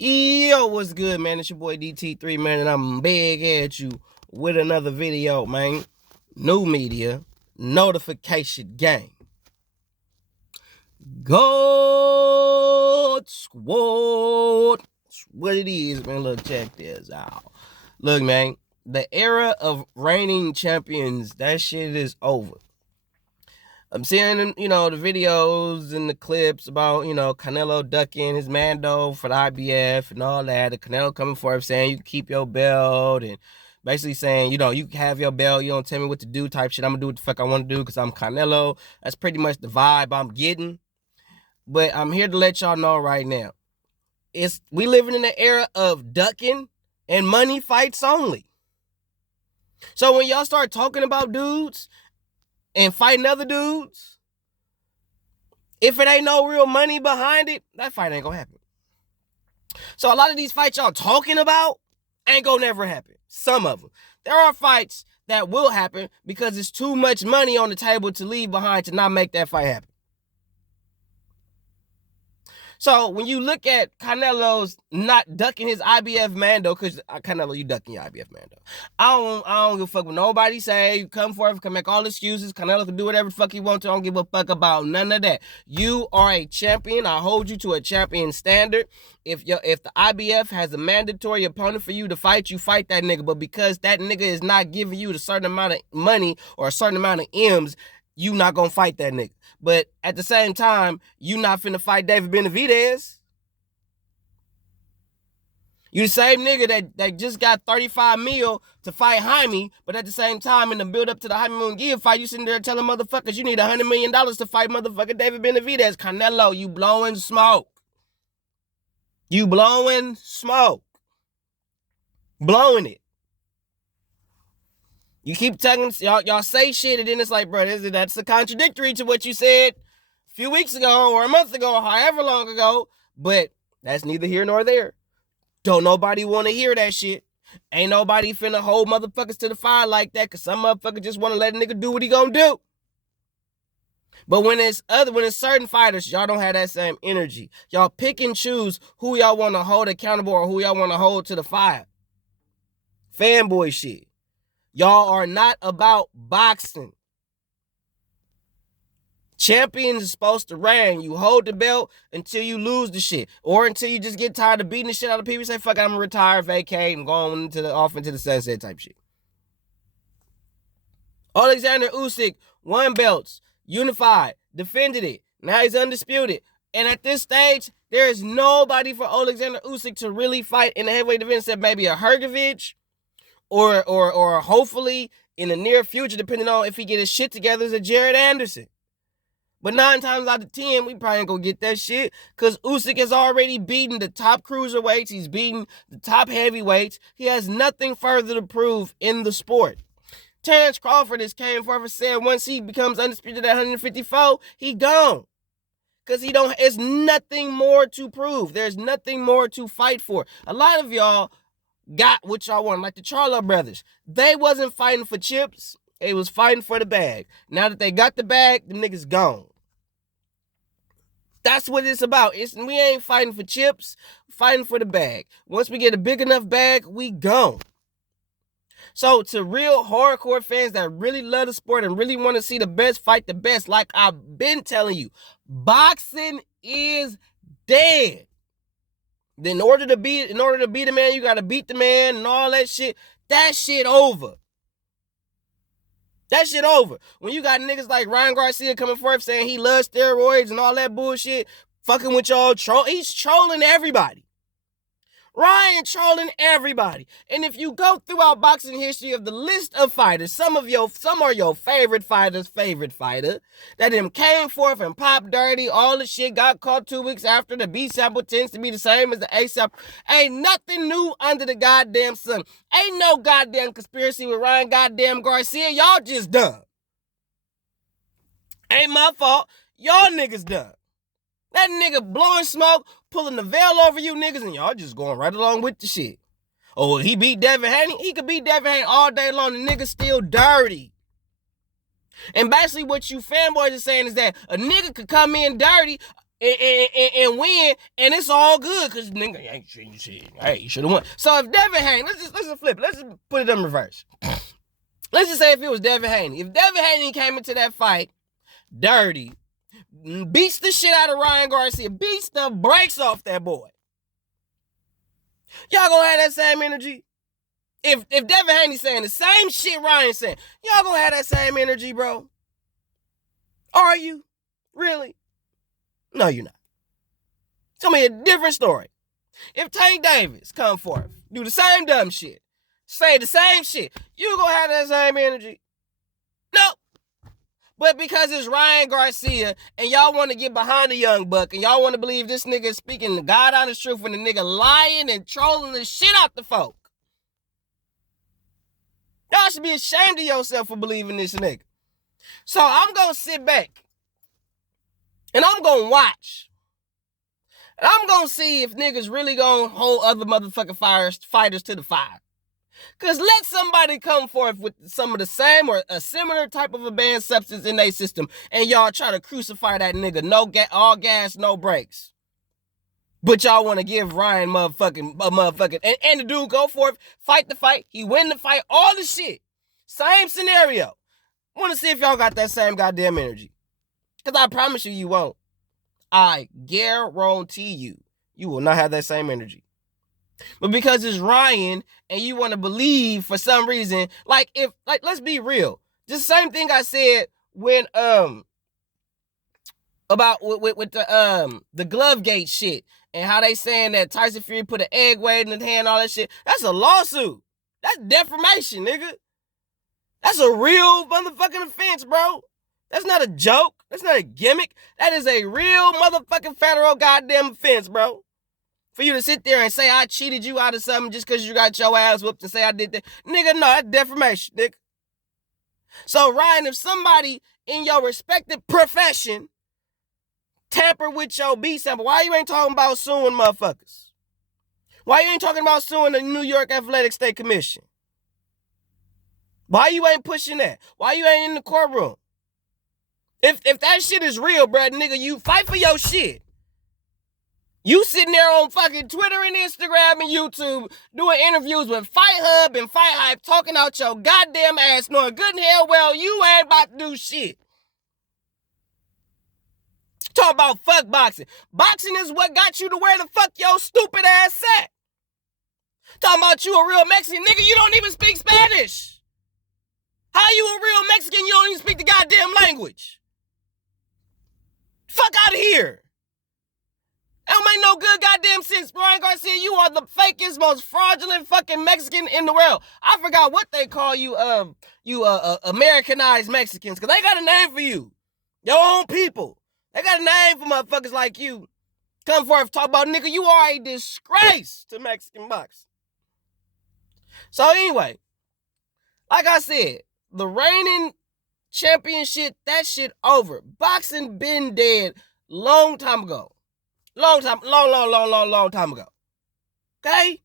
Yo, what's good, man? It's your boy DT3, man, and I'm big at you with another video, man. New media, notification gang. Gold Squad. That's what it is, man. Look, check this out. Look, man, the era of reigning champions, that shit is over. I'm seeing, the videos and the clips about, Canelo ducking his Mando for the IBF and all that. The Canelo coming forth saying you can keep your belt and basically saying, you can have your belt. You don't tell me what to do type shit. I'm going to do what the fuck I want to do because I'm Canelo. That's pretty much the vibe I'm getting. But I'm here to let y'all know right now. We living in the era of ducking and money fights only. So when y'all start talking about dudes and fighting other dudes, if it ain't no real money behind it, that fight ain't gonna happen. So a lot of these fights y'all talking about ain't gonna never happen. Some of them. There are fights that will happen because it's too much money on the table to leave behind to not make that fight happen. So when you look at Canelo's not ducking his IBF Mando, because Canelo, you ducking your IBF Mando. I don't give a fuck what nobody say. You come forth, can make all excuses. Canelo can do whatever the fuck he wants to. I don't give a fuck about none of that. You are a champion. I hold you to a champion standard. If the IBF has a mandatory opponent for you to fight, you fight that nigga. But because that nigga is not giving you the certain amount of money or a certain amount of M's, you not gonna fight that nigga. But at the same time, you not finna fight David Benavidez. You the same nigga that just got 35 mil to fight Jaime, but at the same time, in the build up to the Jaime Munguia fight, you sitting there telling motherfuckers you need $100 million to fight motherfucking David Benavidez. Canelo, you blowing smoke. You blowing smoke. Blowing it. You keep telling y'all say shit, and then it's like, bro, that's the contradictory to what you said a few weeks ago or a month ago or however long ago. But that's neither here nor there. Don't nobody want to hear that shit. Ain't nobody finna hold motherfuckers to the fire like that, because some motherfucker just want to let a nigga do what he gonna do. But when it's certain fighters, y'all don't have that same energy. Y'all pick and choose who y'all want to hold accountable or who y'all want to hold to the fire. Fanboy shit. Y'all are not about boxing. Champions is supposed to reign. You hold the belt until you lose the shit. Or until you just get tired of beating the shit out of people. Say, fuck it, I'm gonna retire, vacate, and go on off into the sunset type shit. Alexander Usyk won belts, unified, defended it. Now he's undisputed. And at this stage, there is nobody for Alexander Usyk to really fight in the heavyweight division except maybe a Hrgovic. Or hopefully in the near future, depending on if he get his shit together, is a Jared Anderson. But 9 times out of 10, we probably ain't gonna get that shit, because Usyk has already beaten the top cruiserweights. He's beaten the top heavyweights. He has nothing further to prove in the sport. Terrence Crawford has came forward and said once he becomes undisputed at 154, he gone. Because it's nothing more to prove. There's nothing more to fight for. A lot of y'all got what y'all want, like the Charlo brothers. They wasn't fighting for chips. They was fighting for the bag. Now that they got the bag, the niggas gone. That's what it's about. We ain't fighting for chips, fighting for the bag. Once we get a big enough bag, we gone. So to real hardcore fans that really love the sport and really want to see the best fight the best, like I've been telling you, boxing is dead. In order to be the man, you gotta beat the man and all that shit. That shit over. That shit over. When you got niggas like Ryan Garcia coming forth saying he loves steroids and all that bullshit, fucking with y'all, he's trolling everybody. Ryan trolling everybody. And if you go throughout boxing history of the list of fighters, some are your favorite fighters' favorite fighter, that them came forth and popped dirty, all the shit got caught 2 weeks after. The B sample tends to be the same as the A sample. Ain't nothing new under the goddamn sun. Ain't no goddamn conspiracy with Ryan goddamn Garcia. Y'all just dumb. Ain't my fault. Y'all niggas dumb. That nigga blowing smoke, pulling the veil over you niggas, and y'all just going right along with the shit. Oh, he beat Devin Haney? He could beat Devin Haney all day long. The nigga's still dirty. And basically what you fanboys are saying is that a nigga could come in dirty, and win, and it's all good because nigga, hey, you should have won. So if Devin Haney, let's just flip it. Let's just put it in reverse. Let's just say if it was Devin Haney. If Devin Haney came into that fight dirty, beats the shit out of Ryan Garcia, beats the brakes off that boy, y'all gonna have that same energy? If Devin Haney saying the same shit Ryan saying, y'all gonna have that same energy, bro? Are you? Really? No, you're not. It's gonna be a different story. If Tank Davis come forth, do the same dumb shit, say the same shit, you gonna have that same energy? Nope. But because it's Ryan Garcia and y'all want to get behind the young buck and y'all want to believe this nigga is speaking the God honest truth when the nigga lying and trolling the shit out the folk, y'all should be ashamed of yourself for believing this nigga. So I'm gonna sit back and I'm gonna watch. And I'm gonna see if niggas really gonna hold other motherfucking fighters to the fire. Because let somebody come forth with some of the same or a similar type of a banned substance in their system and y'all try to crucify that nigga. All gas, no brakes. But y'all want to give Ryan motherfucking, and the dude go forth, fight the fight. He win the fight, all the shit. Same scenario. Want to see if y'all got that same goddamn energy. Because I promise you, you won't. I guarantee you will not have that same energy. But because it's Ryan and you want to believe for some reason, like let's be real. Just the same thing I said when about with the glove gate shit and how they saying that Tyson Fury put an egg weight in his hand, all that shit. That's a lawsuit. That's defamation, nigga. That's a real motherfucking offense, bro. That's not a joke. That's not a gimmick. That is a real motherfucking federal goddamn offense, bro. For you to sit there and say I cheated you out of something just because you got your ass whooped and say I did that. Nigga, no, that's defamation, nigga. So, Ryan, if somebody in your respective profession tamper with your B sample, why you ain't talking about suing motherfuckers? Why you ain't talking about suing the New York Athletic State Commission? Why you ain't pushing that? Why you ain't in the courtroom? If that shit is real, bruh, nigga, you fight for your shit. You sitting there on fucking Twitter and Instagram and YouTube doing interviews with Fight Hub and Fight Hype talking out your goddamn ass knowing good and hell well you ain't about to do shit. Talk about fuck boxing. Boxing is what got you to where the fuck your stupid ass at. Talking about you a real Mexican. Nigga, you don't even speak Spanish. How you a real Mexican? You don't even speak the goddamn language. Fuck out of here. That don't make no good goddamn sense, Ryan Garcia. You are the fakest, most fraudulent fucking Mexican in the world. I forgot what they call you, Americanized Mexicans, because they got a name for you. Your own people. They got a name for motherfuckers like you. Come forth, talk about, nigga, you are a disgrace to Mexican boxing. So anyway, like I said, the reigning championship, that shit over. Boxing been dead long time ago. Long time ago. Okay?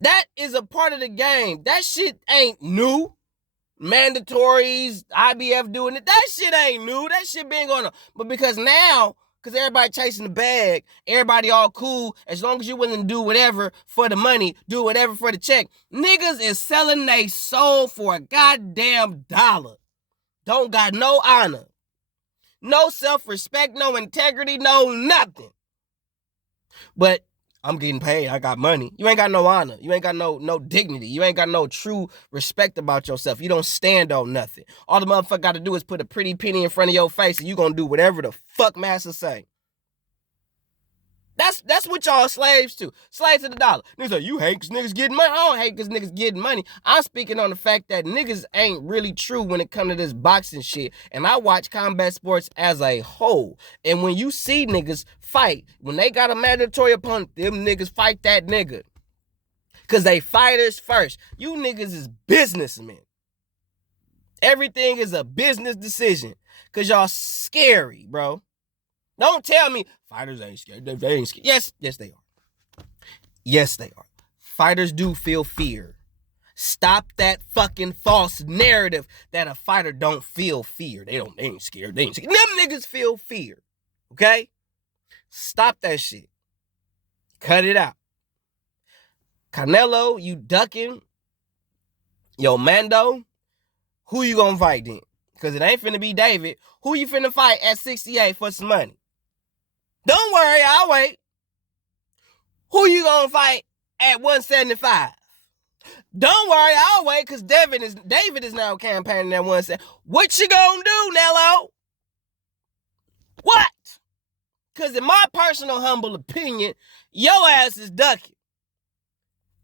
That is a part of the game. That shit ain't new. Mandatories, IBF doing it. That shit ain't new. That shit been going on. But because now, because everybody chasing the bag, everybody all cool, as long as you're willing to do whatever for the money, do whatever for the check, niggas is selling they soul for a goddamn dollar. Don't got no honor. No self-respect, no integrity, no nothing. But I'm getting paid. I got money. You ain't got no honor. You ain't got no dignity. You ain't got no true respect about yourself. You don't stand on nothing. All the motherfucker got to do is put a pretty penny in front of your face and you gonna do whatever the fuck master say. That's what y'all slaves to. Slaves to the dollar. Niggas like, you hate because niggas getting money. I don't hate because niggas getting money. I'm speaking on the fact that niggas ain't really true when it comes to this boxing shit. And I watch combat sports as a whole. And when you see niggas fight, when they got a mandatory opponent, them niggas fight that nigga. Because they fighters first. You niggas is businessmen. Everything is a business decision. Because y'all scary, bro. Don't tell me fighters ain't scared. They ain't scared. Yes, they are. Yes, they are. Fighters do feel fear. Stop that fucking false narrative that a fighter don't feel fear. They ain't scared. They ain't scared. Them niggas feel fear. Okay? Stop that shit. Cut it out. Canelo, you ducking. Yo, Mando, who you gonna fight then? Because it ain't finna be David. Who you finna fight at 68 for some money? Don't worry, I'll wait. Who you gonna fight at 175? Don't worry, I'll wait, because David is now campaigning at 170. What you gonna do, Nello? What? Because in my personal humble opinion, your ass is ducking.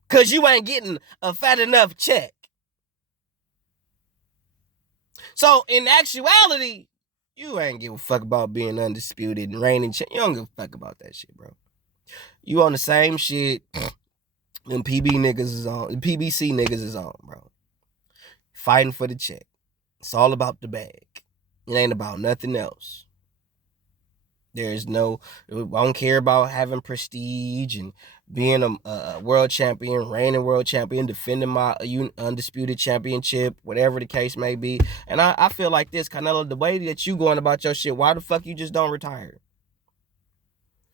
Because you ain't getting a fat enough check. So, in actuality, you ain't give a fuck about being undisputed and reigning champ. You don't give a fuck about that shit, bro. You on the same shit when PBC niggas is on, bro. Fighting for the check. It's all about the bag. It ain't about nothing else. There's no, I don't care about having prestige and being a world champion, reigning world champion, defending my undisputed championship, whatever the case may be. And I feel like this, Canelo, the way that you going about your shit, why the fuck you just don't retire?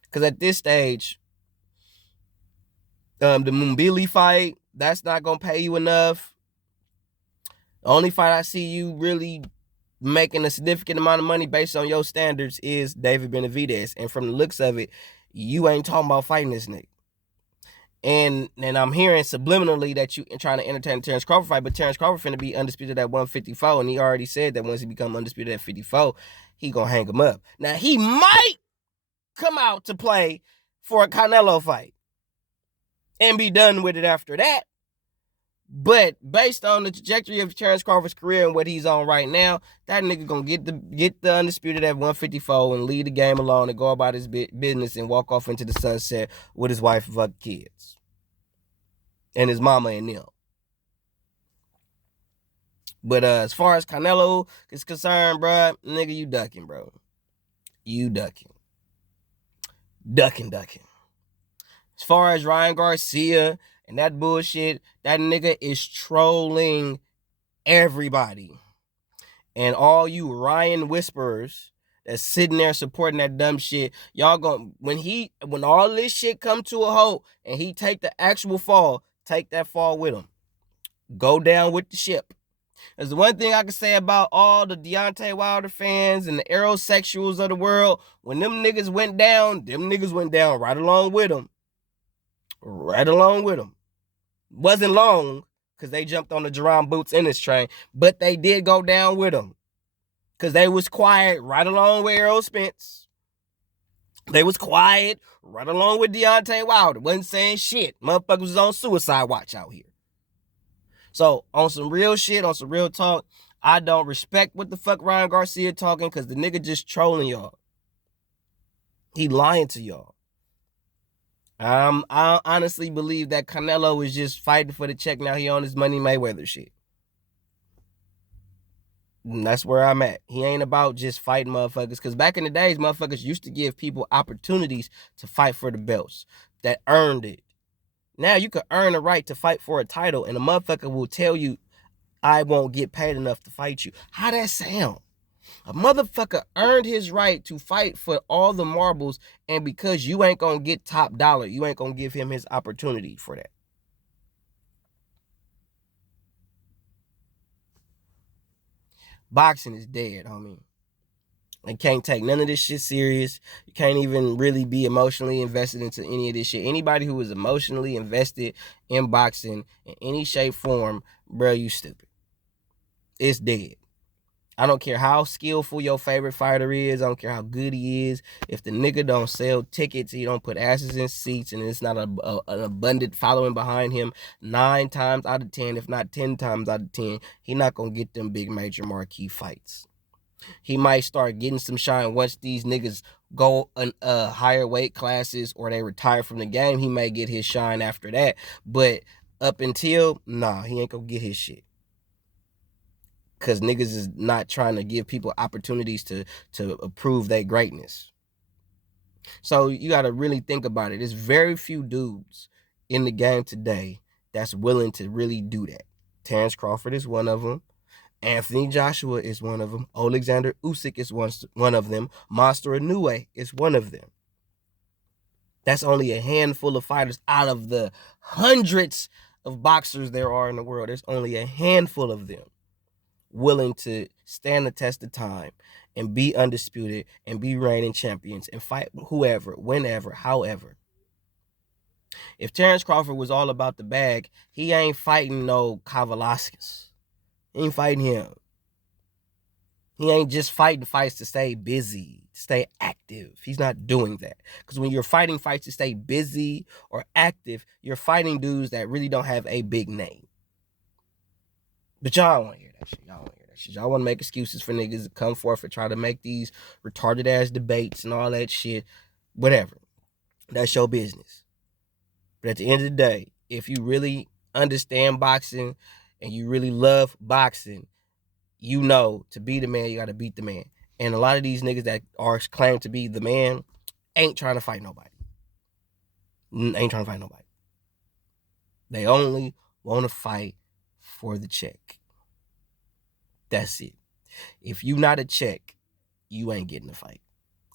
Because at this stage, the Mumbili fight, that's not going to pay you enough. The only fight I see you really making a significant amount of money based on your standards is David Benavidez. And from the looks of it, you ain't talking about fighting this nigga. And I'm hearing subliminally that you trying to entertain the Terrence Crawford fight, but Terrence Crawford finna be undisputed at 154, and he already said that once he become undisputed at 54, he gonna hang him up. Now, he might come out to play for a Canelo fight and be done with it after that. But based on the trajectory of Terrence Crawford's career and what he's on right now, that nigga gonna get the undisputed at 154 and leave the game alone and go about his business and walk off into the sunset with his wife and fuck kids and his mama and them. But as far as Canelo is concerned, bro, nigga, you ducking, bro. You ducking. Ducking. As far as Ryan Garcia and that bullshit, that nigga is trolling everybody. And all you Ryan whisperers that's sitting there supporting that dumb shit, y'all gonna, when all this shit come to a halt and he take the actual fall, take that fall with him. Go down with the ship. There's the one thing I can say about all the Deontay Wilder fans and the aerosexuals of the world. When them niggas went down right along with them. Right along with them. Wasn't long, because they jumped on the Jerome Boots Ennis train, but they did go down with them. Because they was quiet right along with Errol Spence. They was quiet right along with Deontay Wilder. Wasn't saying shit. Motherfuckers was on suicide watch out here. So, on some real shit, on some real talk, I don't respect what the fuck Ryan Garcia talking, because the nigga just trolling y'all. He lying to y'all. I honestly believe that Canelo is just fighting for the check. Now he on his Money Mayweather shit. And that's where I'm at. He ain't about just fighting motherfuckers. Because back in the days, motherfuckers used to give people opportunities to fight for the belts that earned it. Now you can earn a right to fight for a title, and a motherfucker will tell you, I won't get paid enough to fight you. How that sound? A motherfucker earned his right to fight for all the marbles, and because you ain't gonna get top dollar, you ain't gonna give him his opportunity for that. Boxing is dead, homie. You can't take none of this shit serious. You can't even really be emotionally invested into any of this shit. Anybody who is emotionally invested in boxing in any shape, form, bro, you stupid. It's dead. I don't care how skillful your favorite fighter is. I don't care how good he is. If the nigga don't sell tickets, he don't put asses in seats, and it's not an abundant following behind him, 9 times out of 10, if not 10 times out of 10, he not going to get them big major marquee fights. He might start getting some shine once these niggas go higher weight classes or they retire from the game. He may get his shine after that. But up until, nah, he ain't going to get his shit. Because niggas is not trying to give people opportunities to prove their greatness. So you got to really think about it. There's very few dudes in the game today that's willing to really do that. Terrence Crawford is one of them. Anthony Joshua is one of them. Alexander Usyk is one of them. Monster Inoue is one of them. That's only a handful of fighters out of the hundreds of boxers there are in the world. There's only a handful of them willing to stand the test of time and be undisputed and be reigning champions and fight whoever, whenever, however. If Terrence Crawford was all about the bag, he ain't fighting no Kavaliauskas. He ain't fighting him. He ain't just fighting fights to stay busy, to stay active. He's not doing that. Because when you're fighting fights to stay busy or active, you're fighting dudes that really don't have a big name. But y'all don't want to hear that shit. Y'all want to hear that shit. Y'all want to make excuses for niggas to come forth and try to make these retarded ass debates and all that shit. Whatever. That's your business. But at the end of the day, if you really understand boxing and you really love boxing, you know to be the man, you got to beat the man. And a lot of these niggas that are claimed to be the man ain't trying to fight nobody. Ain't trying to fight nobody. They only want to fight for the check. That's it. If you not a check, you ain't getting a fight.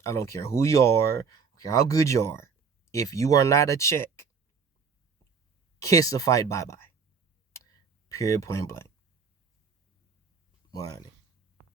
I don't care who you are, I don't care how good you are. If you are not a check, kiss a fight bye-bye. Period, point blank. Money.